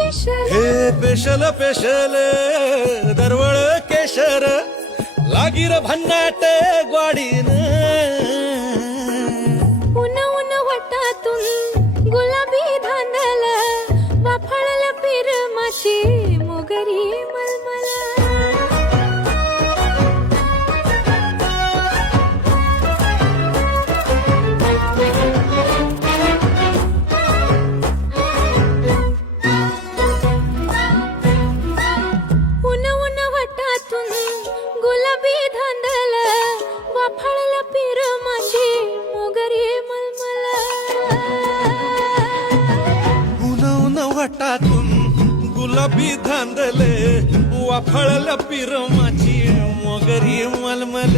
हे special special दरवळ केशर लागीर भन्नाट ग्वाडीन उन उन वटातून गुलाबी धांदल वाफाळल पिरमाची मोगरी मलमल उन उन वटातून गुलाबी धांदल वाफाळल पिरमाची मोगरी मलमल उन उन वाटातून गुलाबी धांदले वाफळल पिरमाची मोगरी मलमल